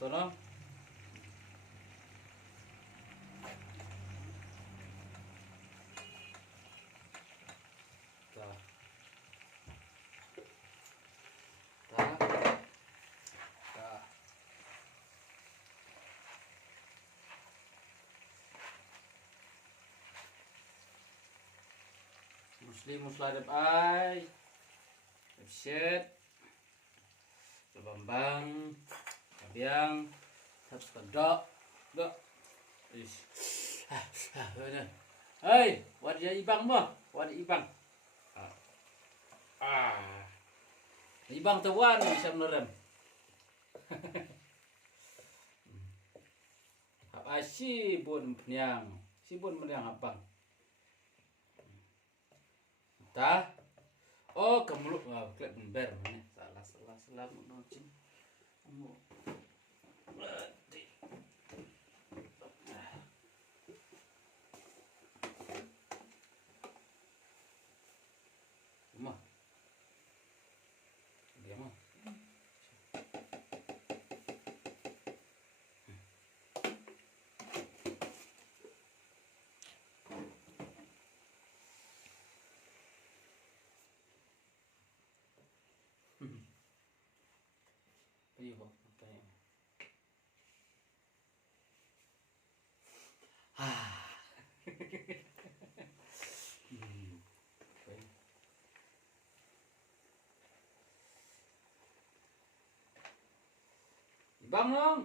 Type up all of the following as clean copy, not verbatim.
to no. Ta. Ta. Ta. Muslim musladep ay. Shit. Bambang. Kabiang. Tapos kadok. Dok. Ish. Hey, wadi ibang mo. Wadi ibang. Ibang tawan bisa menerem. Apa sibun penyang. Sibun penyang abang. Tah. Oh, kemuluk klep ember mana? Salah menocin. Kamu. Mah. Dia mah. Ayo, tanya. Ibang dong.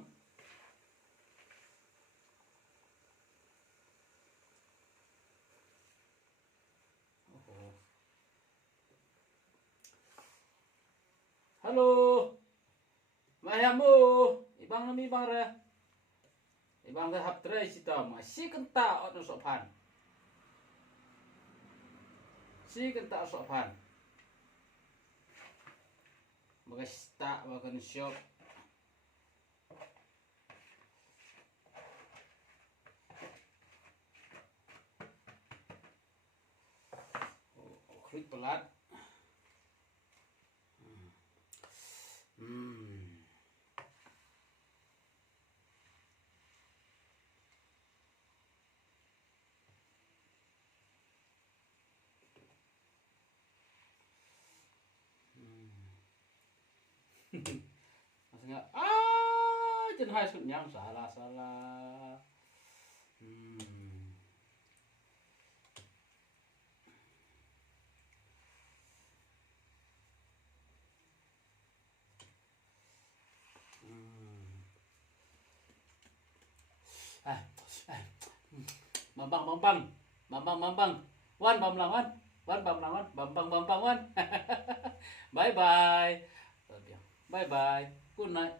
Halo. Mayamu. Ibang nami ibang re. Ibang re hap tre sita masih kenta ono sopan. Si kenta sopan. Magasta wakan shop. Klik pelat. Maksudnya jen hai sut nyang salah. Bambang. Wan bambang wan. Bambang wan. Bye bye. Bye bye. Good night.